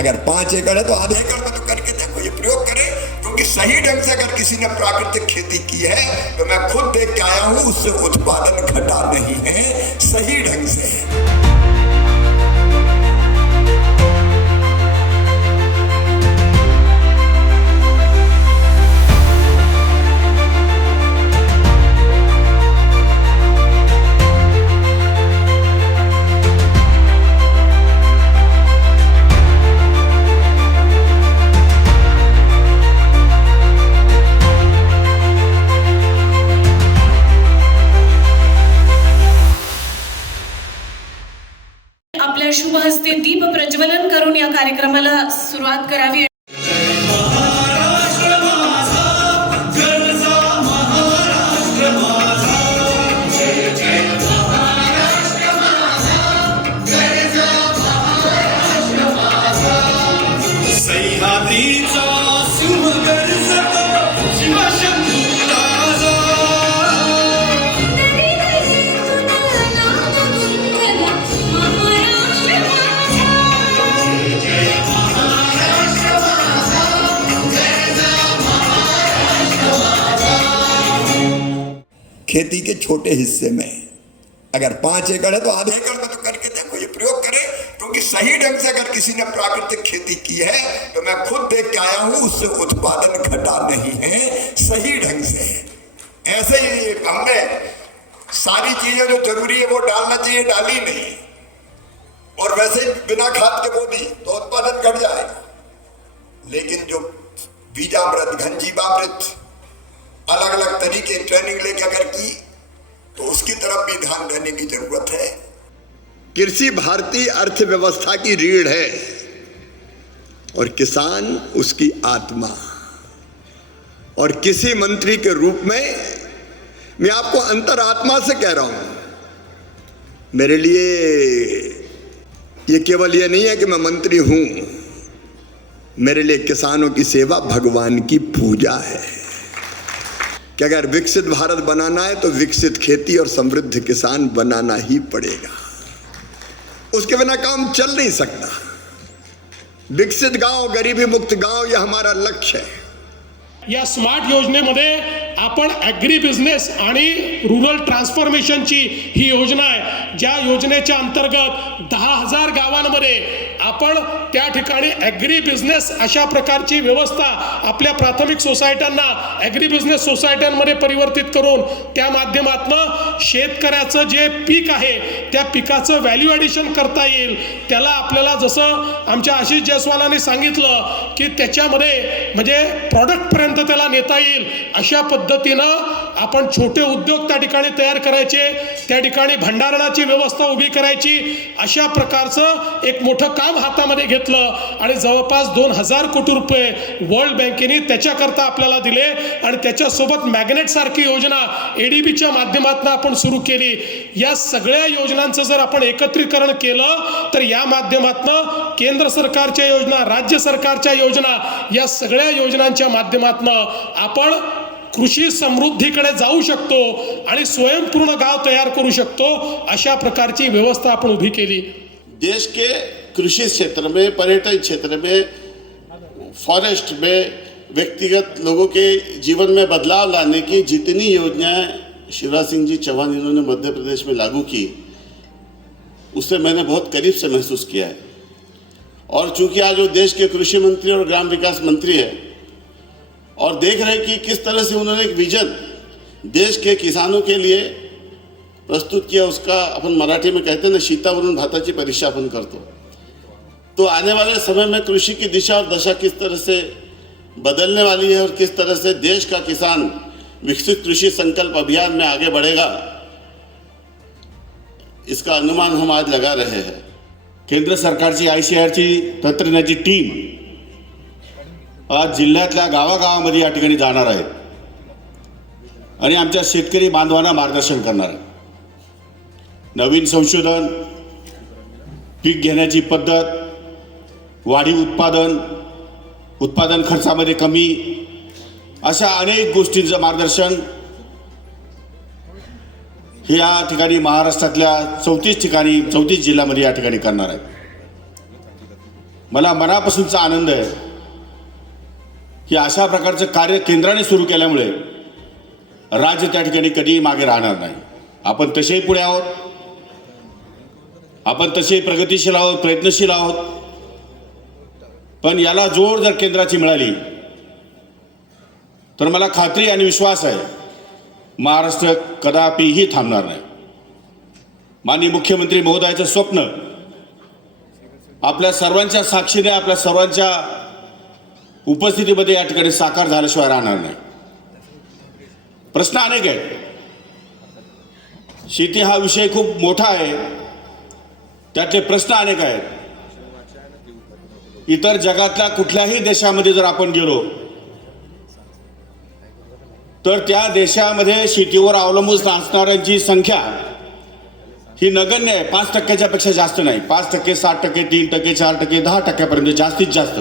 अगर 5 एकड़ है तो आधे एकड़ में तो करके देखो, ये प्रयोग करें। क्योंकि सही ढंग से अगर किसी ने प्राकृतिक खेती की है तो मैं खुद देख के आया हूं, उससे उत्पादन घटा नहीं है, सही ढंग से। आपल्या शुभ हस्ते दीप प्रज्वलन करून या कार्यक्रमाला सुरुवात करावी। खेती के छोटे हिस्से में अगर 5 एकड़ है तो आधे एकड़ में तो करके देखो, ये प्रयोग करें। क्योंकि सही ढंग से अगर किसी ने प्राकृतिक खेती की है तो मैं खुद देख के आया हूं, उससे उत्पादन घटा नहीं है, सही ढंग से। ऐसे ही हमने सारी चीजें जो जरूरी है वो डालना चाहिए, डाली नहीं, और वैसे ही बिना खाद के बो दी तो उत्पादन घट जाएगा। लेकिन जो बीजामृत, घनजीवामृत, अलग अलग तरीके ट्रेनिंग लेके अगर की तो उसकी तरफ भी ध्यान देने की जरूरत है। कृषि भारतीय अर्थव्यवस्था की रीढ़ है और किसान उसकी आत्मा। और किसी मंत्री के रूप में मैं आपको अंतरात्मा से कह रहा हूं, मेरे लिए ये केवल ये नहीं है कि मैं मंत्री हूं, मेरे लिए किसानों की सेवा भगवान की पूजा है। कि अगर विकसित भारत बनाना है तो विकसित खेती और समृद्ध किसान बनाना ही पड़ेगा, उसके बिना काम चल नहीं सकता। विकसित गांव, गरीबी मुक्त गांव, यह हमारा लक्ष्य है। या स्मार्ट योजनेमध्ये आपण ॲग्री बिझनेस आणि रुरल ट्रान्सफॉर्मेशनची ही योजना आहे, ज्या योजनेच्या अंतर्गत 10,000 गावांमध्ये आपण त्या ठिकाणी ॲग्री बिझनेस अशा प्रकारची व्यवस्था आपल्या प्राथमिक सोसायट्यांना ॲग्री बिझनेस सोसायट्यांमध्ये परिवर्तित करून त्या माध्यमातून शेतकऱ्याचं जे पीक आहे त्या पिकाचं व्हॅल्यू ॲडिशन करता येईल। त्याला आपल्याला जसं आमच्या आशिष जयस्वालांनी सांगितलं की त्याच्यामध्ये म्हणजे प्रॉडक्टपर्यंत त्याला नेता येईल, अशा पद्धतीनं आपण छोटे उद्योग त्या ठिकाणी तयार करायचे, त्या ठिकाणी भंडारणाची व्यवस्था उभी करायची, अशा प्रकारचं एक मोठं काम हातामध्ये घेतलं आणि जवळपास 2,000 कोटी रुपये वर्ल्ड बँकेने त्याच्याकरता आपल्याला दिले आणि त्याच्यासोबत मॅग्नेट सारखी योजना एडीबीच्या माध्यमातून आपण सुरू केली। या सगळ्या योजनांचं जर आपण एकत्रीकरण केलं तर या माध्यमातून केंद्र सरकारच्या योजना, राज्य सरकारच्या योजना, या सगळ्या योजनांच्या माध्यमातून आपण कृषी समृद्धीकडे जाऊ शकतो आणि स्वयंपूर्ण गाव तयार करू शकतो, अशा प्रकारची व्यवस्था आपण उभी केली। देश के कृषि क्षेत्र में, पर्यटन क्षेत्र में, फॉरेस्ट में व्यक्तिगत लोगों के जीवन में बदलाव लाने की जितनी योजनाएं शिवराज सिंह जी चौहान इन्होंने मध्य प्रदेश में लागू की, उससे मैंने बहुत करीब से महसूस किया है। और चूंकि आज वो देश के कृषि मंत्री और ग्राम विकास मंत्री है और देख रहे हैं कि किस तरह से उन्होंने एक विजन देश के किसानों के लिए प्रस्तुत किया, उसका अपन मराठी में कहते हैं ना, शीतावरून भाताची परीक्षा अपन करतो। तो आने वाले समय में कृषि की दिशा और दशा किस तरह से बदलने वाली है और किस तरह से देश का किसान विकसित कृषि संकल्प अभियान में आगे बढ़ेगा, इसका अनुमान हम आज लगा रहे हैं। केंद्र सरकारची ICARची तंत्रज्ञाची टीम आज जिल्ह्यातल्या गावागावामध्ये या ठिकाणी जाणार आहेत आणि आमच्या शेतकरी बांधवांना मार्गदर्शन करणार आहे। नवीन संशोधन, पीक घेण्याची पद्धत, वाढीव उत्पादन खर्चामध्ये कमी, अशा अनेक गोष्टींचं मार्गदर्शन हे या ठिकाणी महाराष्ट्रातल्या 34 जिल्ह्यामध्ये या ठिकाणी करणार आहे। मला मनापासूनचा आनंद आहे की अशा प्रकारचं कार्य केंद्राने सुरू केल्यामुळे राज्य त्या ठिकाणी कधीही मागे राहणार नाही. आपण तसेही पुढे आहोत, आपण तसेही प्रगतिशील आहोत, प्रयत्नशील आहोत. पण याला जोड जर केंद्राची मिळाली तर मला खात्री आणि विश्वास आहे महाराष्ट्र कदापिही थांबणार नाही. माननीय मुख्यमंत्री महोदयाचं स्वप्न आपल्या सर्वांच्या साक्षीने, आपल्या सर्वांच्या उपस्थितीमध्ये या ठिकाणी साकार झाल्याशिवाय राहणार नाही. प्रश्न अनेक आहेत. शेती हा विषय खूप मोठा आहे, त्यातले प्रश्न अनेक आहेत. इतर जगातल्या कुठल्याही देशामध्ये जर आपण गेलो तर त्या देशामध्ये शेतीवर अवलंबून असणाऱ्यांची संख्या ही नगण्य आहे. 5% पेक्षा जास्त नाही. 5%, 7%, 3%, 4%, 10% जास्तीत जास्त.